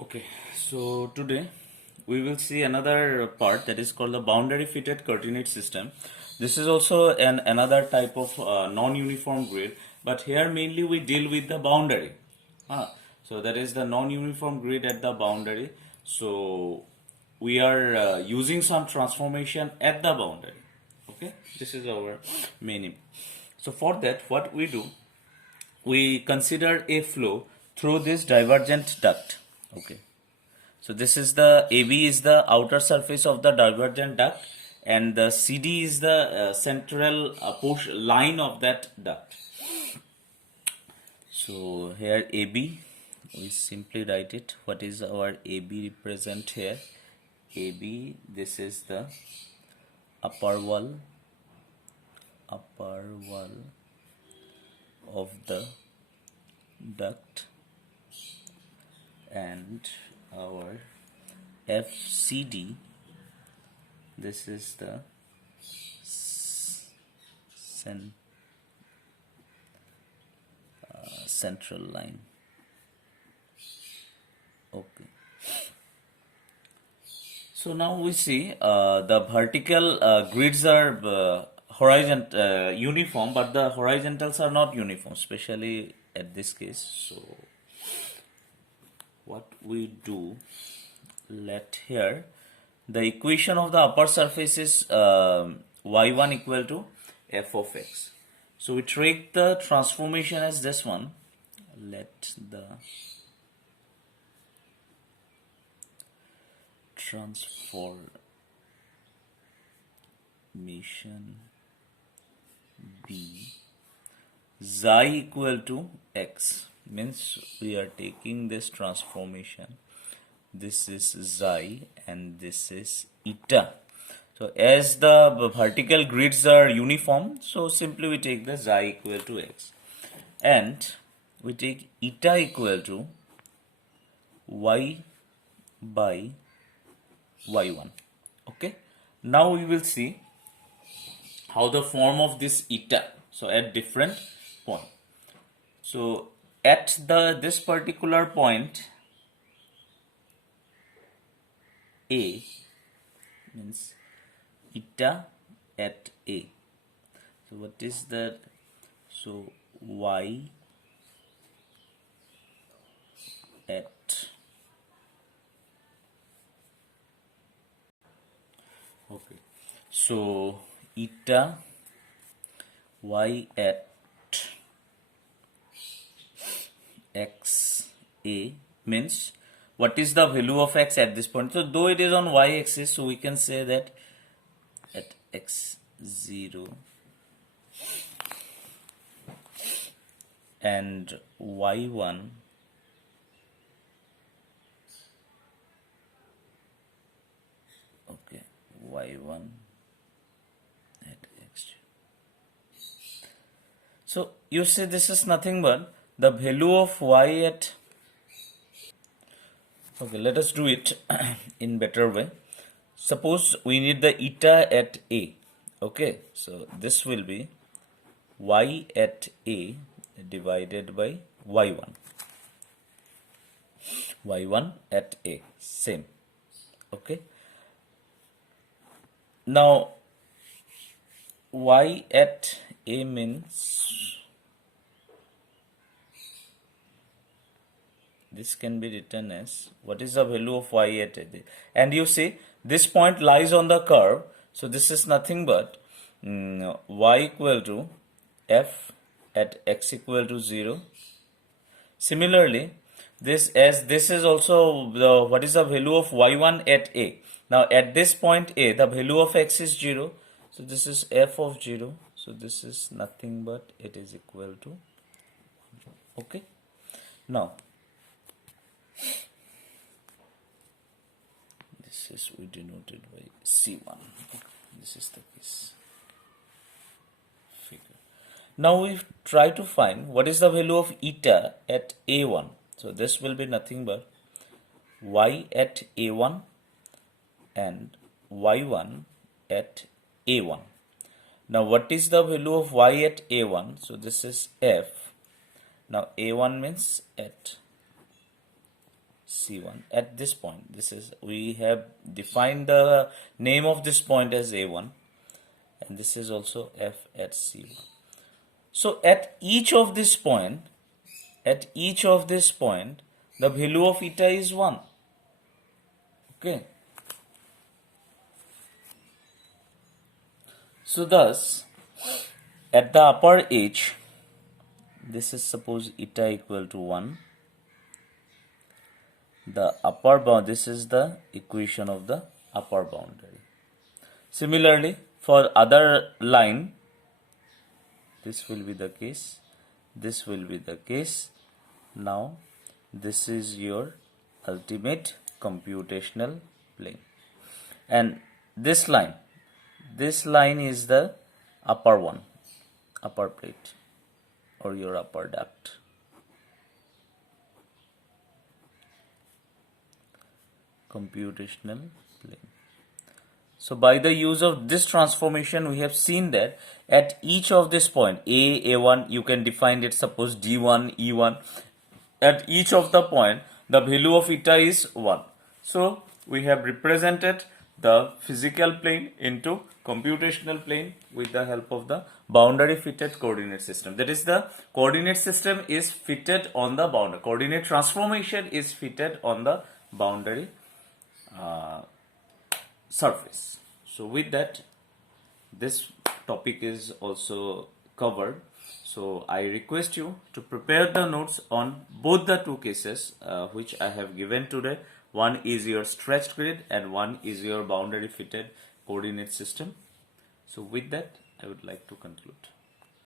Okay, so today we will see another part that is called the boundary fitted coordinate system. This is also another type of non-uniform grid, but here mainly we deal with the boundary. So that is the non-uniform grid at the boundary. So we are using some transformation at the boundary. Okay, this is our main aim. So for that, what we do, we consider a flow through this divergent duct. Okay, so this is the AB is the outer surface of the divergent duct, and the CD is the central line of that duct. So here AB, we simply write it. What is our AB represent here? AB, this is the upper wall of the duct, and our FCD, this is the central line. Okay, so now we see the vertical grids are horizontal uniform, but the horizontals are not uniform, especially at this case. So what we do, let here the equation of the upper surface is y1 equal to f of x. So we take the transformation as this one. Let the transformation be xi equal to x, means we are taking this transformation. This is xi and this is eta. So as the vertical grids are uniform, so simply we take the xi equal to x, and we take eta equal to y by y1. Okay, now we will see how the form of this eta, so at different point. So at this particular point A, means eta at A. So what is that? So y at, okay, so eta y at x A means what is the value of x at this point. So though it is on y axis, so we can say that at x0 and y1 okay, y1 at x0. So you say this is nothing but the value of y at, okay, let us do it in better way. Suppose we need the eta at A. Okay, so this will be y at A divided by y1. y1 at A, same. Okay. Now y at A means this can be written as what is the value of y at A, and you see this point lies on the curve, so this is nothing but y equal to f at x equal to 0. Similarly, this is also the what is the value of y1 at A. Now at this point A, the value of x is 0, so this is f of 0, so this is nothing but it is equal to, okay. Now this is we denoted by C1. Okay, this is the case figure. Now we try to find what is the value of eta at A1. So this will be nothing but y at A1 and y1 at A1. Now what is the value of y at A1? So this is f. Now A1 means at C1 at this point. This is, we have defined the name of this point as A1, and this is also F at C1. So at each of this point, the value of eta is 1. Okay. So thus, at the upper edge, this is suppose eta equal to 1. The upper bound, this is the equation of the upper boundary. Similarly, for other line, this will be the case, this will be the case. Now, this is your ultimate computational plane. And this line is the upper one, upper plate, or your upper duct. Computational plane. So by the use of this transformation, we have seen that at each of this point, A1, you can define it, suppose D1, E1. At each of the point, the value of eta is 1. So we have represented the physical plane into computational plane with the help of the boundary fitted coordinate system. That is, the coordinate system is fitted on the boundary. Coordinate transformation is fitted on the boundary surface. So with that, this topic is also covered. So I request you to prepare the notes on both the two cases which I have given today. One is your stretched grid and one is your boundary fitted coordinate system. So with that, I would like to conclude.